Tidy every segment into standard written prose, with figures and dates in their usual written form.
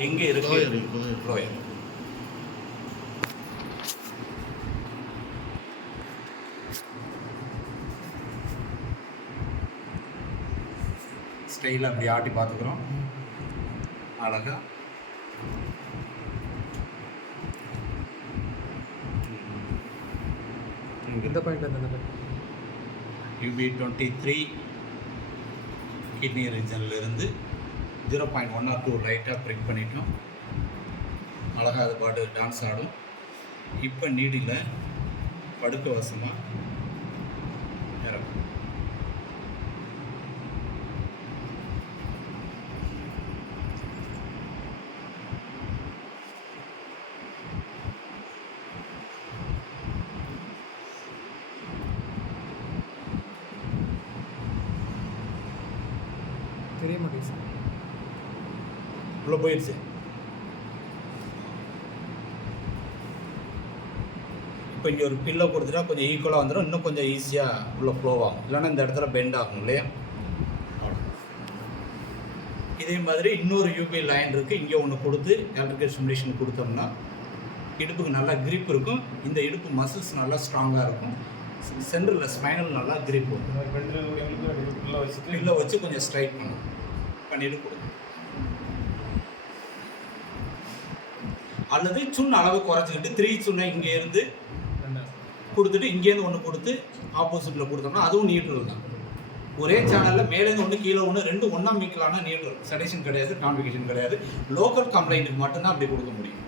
எங்கே இருக்கு? லோயர். ஸ்டைலில் அப்படி ஆட்டி பார்த்துக்குறோம். அழகா இந்த பாயிண்ட் அந்த UB23 கிட்னி ரீஜன்லேருந்து 0.1 or 2 லைட்டாக ப்ரிக் பண்ணிட்டோம். அழகாக அது பாட்டு டான்ஸ் ஆடும். இப்போ நீடில் படுக்க வசமாக இறக்கும். தெரிய மாட்டேங்குது சார். உள்ளே போயிடுச்சு. இப்போ இங்கே ஒரு பில்லோ கொடுத்துட்டா கொஞ்சம் ஈக்குவலாக வந்துடும். இன்னும் கொஞ்சம் ஈஸியாக உள்ளே ஃப்ளோ ஆகும். இல்லைன்னா இந்த இடத்துல பெண்ட் ஆகும் இல்லையா? இதே மாதிரி இன்னொரு யூபி லைன் இருக்குது. இங்கே ஒன்று கொடுத்து எலக்ட்ரிக்கல் ஸ்டிமுலேஷன் கொடுத்தோம்னா இடுப்புக்கு நல்லா கிரிப் இருக்கும். இந்த இடுப்பு மசில்ஸ் நல்லா ஸ்ட்ராங்காக இருக்கும். சென்டரில் ஸ்பைனல் நல்லா கிரிப் வரும். பில்லை வச்சு கொஞ்சம் ஸ்ட்ரைட் பண்ணிட்டு கொடுக்கும். அல்லது சுண்ண அளவு குறைச்சிக்கிட்டு 3 சுண்ணை இங்கே இருந்து கொடுத்துட்டு இங்கேருந்து ஒன்று கொடுத்து ஆப்போசிட்டில் கொடுத்தோம்னா அதுவும் நியூட்ரல் தான். ஒரே சேனலில் மேலேருந்து ஒன்று கீழே ஒன்று ரெண்டு ஒன்றா மீக்கலானா நியூட்ரல். சடேஷன் கிடையாது, கான்ஃபிகேஷன் கிடையாது. லோக்கல் கம்ப்ளைண்ட்டுக்கு மட்டும்தான் அப்படி கொடுக்க முடியும்.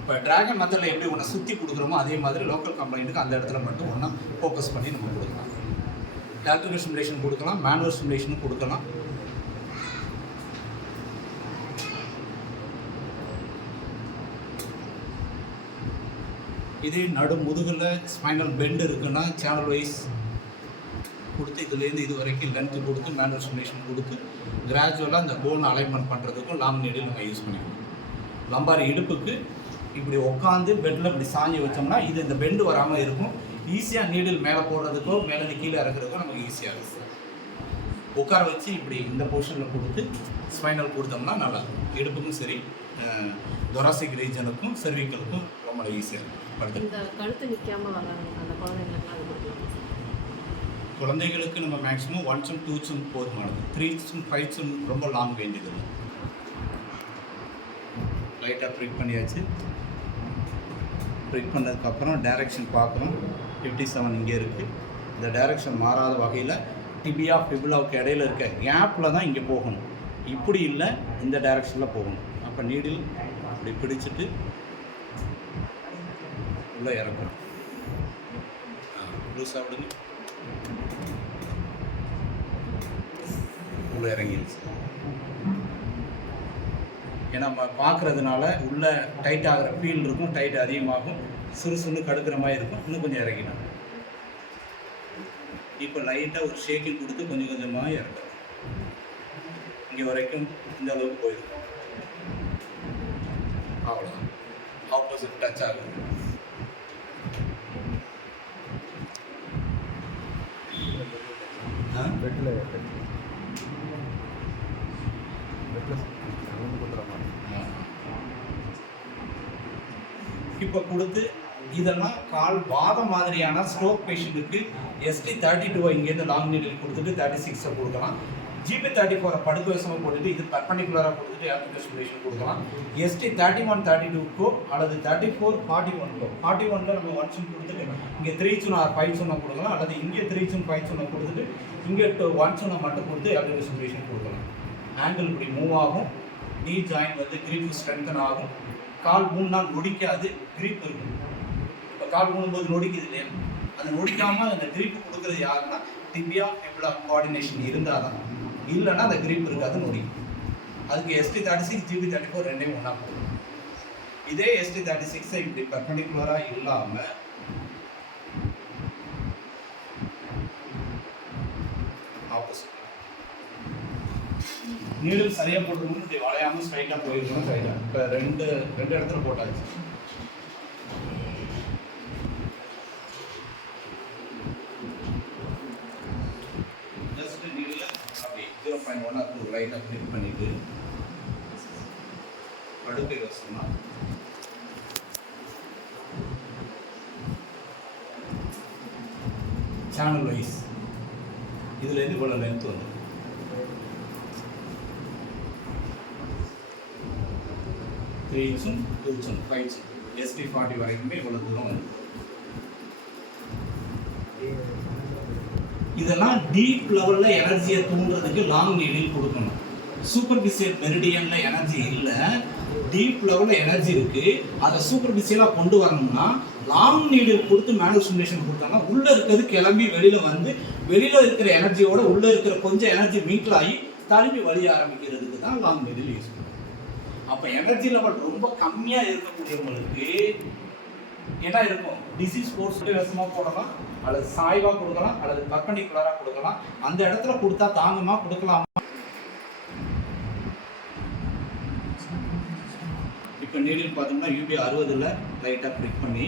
இப்போ ட்ராகன் மெத்தடில் எப்படி ஒன்று சுற்றி கொடுக்குறோமோ அதே மாதிரி லோக்கல் கம்ப்ளைண்ட்டுக்கு அந்த இடத்துல மட்டும் ஒன்றா ஃபோக்கஸ் பண்ணி நம்ம கொடுக்கலாம். எலக்ட்ரிக்கல் ஸ்டிமுலேஷன் கொடுக்கலாம், மேனுவல் ஸ்டிமுலேஷனும் கொடுக்கலாம். இதே நடு முதுகில் ஸ்பைனல் பெண்ட் இருக்குன்னா சேனல் வைஸ் கொடுத்து இதுலேருந்து இது வரைக்கும் லென்த்து கொடுத்து மேனுவல் ஸ்டிமுலேஷன் கொடுத்து கிராஜுவலாக அந்த போன் அலைன்மெண்ட் பண்ணுறதுக்கும் லாங் நீடில் நம்ம யூஸ் பண்ணிக்கலாம். லம்பார் இடுப்புக்கு இப்படி உட்காந்து பெட்டில் இப்படி சாஞ்சி வச்சோம்னா இது இந்த பெண்டு வராமல் இருக்கும். ஈஸியாக நீடில் மேலே போடுறதுக்கோ மேலே கீழே இறக்குறதுக்கோ நமக்கு ஈஸியாக இருக்கும். உட்கார வச்சு இப்படி இந்த பொசிஷனில் கொடுத்து ஸ்பைனல் கொடுத்தோம்னா நல்லா இருக்கும். இடுப்புக்கும் சரி, தொராசிக் ரீஜனுக்கும் செர்விக்கலுக்கும் ரொம்ப ஈஸியாக இருக்கும். கழுத்து நிற்காமல் வராங்க அந்த குழந்தைங்களுக்குலாம் அது கொடுக்கலாம். குழந்தைகளுக்கு நம்ம மேக்ஸிமம் 1 சும் 2 சும் போதுமானது. 3 சும் 5 சும் ரொம்ப லாங் வேண்டியது. லைட்டாக ப்ரிக் பண்ணியாச்சு. ப்ரிக் பண்ணதுக்கப்புறம் டைரெக்ஷன் பார்க்குறோம். 57 இங்கே இருக்குது. இந்த டைரெக்ஷன் மாறாத வகையில் டிபியா ஃபிபுலாவுக்கு இடையில இருக்க கேப்பில் தான் இங்கே போகணும். இப்படி இல்லை, இந்த டைரெக்ஷனில் போகணும். அப்போ நீடில் இப்படி பிடிச்சிட்டு உள்ளே இறக்கணும். லூஸாக விடுங்க. உள்ளே இறங்கிடுச்சு. ஏன்னா நம்ம பார்க்குறதுனால உள்ளே டைட் ஆகிற ஃபீல் இருக்கும். டைட் அதிகமாகும், சுறுசுறு கடுக்கிற மாதிரி இருக்கும். இன்னும் கொஞ்சம் இறங்கிடும். இப்போ லைட்டாக ஒரு ஷேக்கிங் கொடுத்து கொஞ்சம் கொஞ்சமாக இறக்கும். இங்கே வரைக்கும் இந்த அளவுக்கு போயிடும். அவ்வளோதான். ஆப்போசிட் டச் ஆகும். இப்போ கொடுத்து இதெல்லாம் கால் வாதம் மாதிரியான ஸ்ட்ரோக் பேஷண்ட்டுக்கு ST32 இங்கேருந்து லாங் நீடில் கொடுத்துட்டு 36 கொடுக்கலாம். GB34 படுக்க வசமாக போட்டுட்டு இது பர்பண்டிகுலராக கொடுத்துட்டு எலக்ட்ரிக்கல் ஸ்டிமுலேஷன் கொடுக்கலாம். ST31 32க்கோ அல்லது 34 41க்கோ 41ல் நம்ம 1 சும் கொடுத்துட்டு இங்கே 3 சும் ஆர் 5 சும் கொடுக்கலாம். அல்லது இங்கே 3 சும் 5 சும் கொடுத்துட்டு இங்கே 1 சும் மட்டும் கொடுத்து எலக்ட்ரிக்கல் ஸ்டிமுலேஷன் கொடுக்கலாம். ஆங்கிள் இப்படி மூவ் ஆகும். நீ ஜாயின் வந்து கிரிப் ஸ்ட்ரென்தன் ஆகும். கால் 3 நாள் நொடிக்காது, கிரிப் இருக்கும். இப்போ கால் 3 நொடிக்குது இல்லையா? அந்த நொடிக்காமல் அந்த கிரிப் கொடுக்குறது யாருன்னா டிபியா ஃபிபுலா கோஆர்டினேஷன் இருந்தால் தான். இல்லைன்னா அந்த கிரிப் இருக்காது, நொடிக்கும். அதுக்கு ST36 GB34 ரெண்டையும் ஒன்றா போகும். இதே ST36 இப்படி பர்பண்டிகுலராக இல்லாமல் ஆப்போசிட் நீடில் சரியாக போட்டுருக்கணும். இப்படி வளையாமல் ஸ்ட்ரைட்டாக போயிருக்கணும். ஸ்ட்ரைட்டாக இப்போ ரெண்டு இடத்துல போட்டாச்சு. ஜஸ்ட் நீடில் அப்படி 0.1 or 2 லைட்டாக கிளிக் பண்ணிவிட்டு படுக்கை வசமா சேனல் வைஸ் இதுலேருந்து இவ்வளோ லென்த் வந்து 3 inch 2 inch 5 inch ST40 வரைக்குமே இவ்வளோ தூரம் வந்து இதெல்லாம் டீப் லெவலில் எனர்ஜியை தூண்டுறதுக்கு லாங் நீடில் கொடுக்கணும். சூப்பர்ஃபிஷியல் மெரிடியனில் எனர்ஜி இல்லை, டீப் லெவலில் எனர்ஜி இருக்குது. அதை சூப்பர்ஃபிஷியலாக கொண்டு வரணும்னா லாங் நீடில் கொடுத்து மேனுவல் ஸ்டிமுலேஷன் கொடுத்தோம்னா உள்ளே இருக்கிறது கிளம்பி வெளியில் வந்து வெளியில் இருக்கிற எனர்ஜியோட உள்ளே இருக்கிற கொஞ்சம் எனர்ஜி மிங்கிள் ஆகி திரும்பி வழிய ஆரம்பிக்கிறதுக்கு தான் லாங் நீடில் யூஸ் பண்ணுவோம். அப்போ எனர்ஜி லெவல் ரொம்ப கம்மியாக இருக்கக்கூடியவங்களுக்கு என்ன இருக்கும், டிசீஸ் ஸ்போர்ட்ஸ் விஷமாக போடலாம், அல்லது சாய்வாக கொடுக்கலாம், அல்லது பர்பெண்டிகுலராக கொடுக்கலாம். அந்த இடத்துல கொடுத்தா தாங்கமா கொடுக்கலாமா? இப்போ நீடில் பார்த்தோம்னா யூபி 60ல் லைட்டாக ப்ரிக் பண்ணி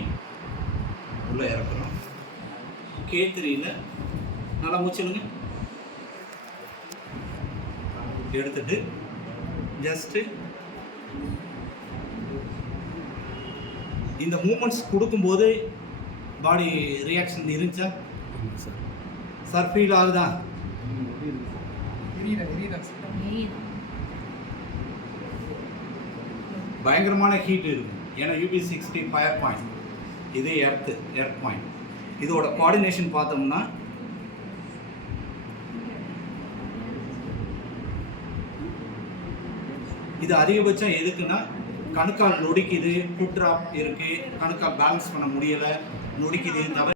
உள்ளே இறக்குறோம். K3ல் நல்லா மூச்சுடுங்க, எடுத்துட்டு ஜஸ்ட்டு இந்த மூமெண்ட்ஸ் கொடுக்கும்போது பாடி ரியாக்ஷன் இருந்துச்சா சார்? ஃபீல் ஆகுதா? பயங்கரமான ஹீட் இருக்கும். ஏன்னா UB60 ஃபயர் பாயிண்ட், இது எர்த் பாயிண்ட். இதோட கோஆர்டினேஷன் பார்த்தோம்னா இது அதிகபட்சம் எதுக்குன்னா கணுக்கால் நொடிக்குது, ஃபுட் ட்ராப் இருக்குது, கணுக்கால் பேலன்ஸ் பண்ண முடியலை, நொடிக்குது, தவறு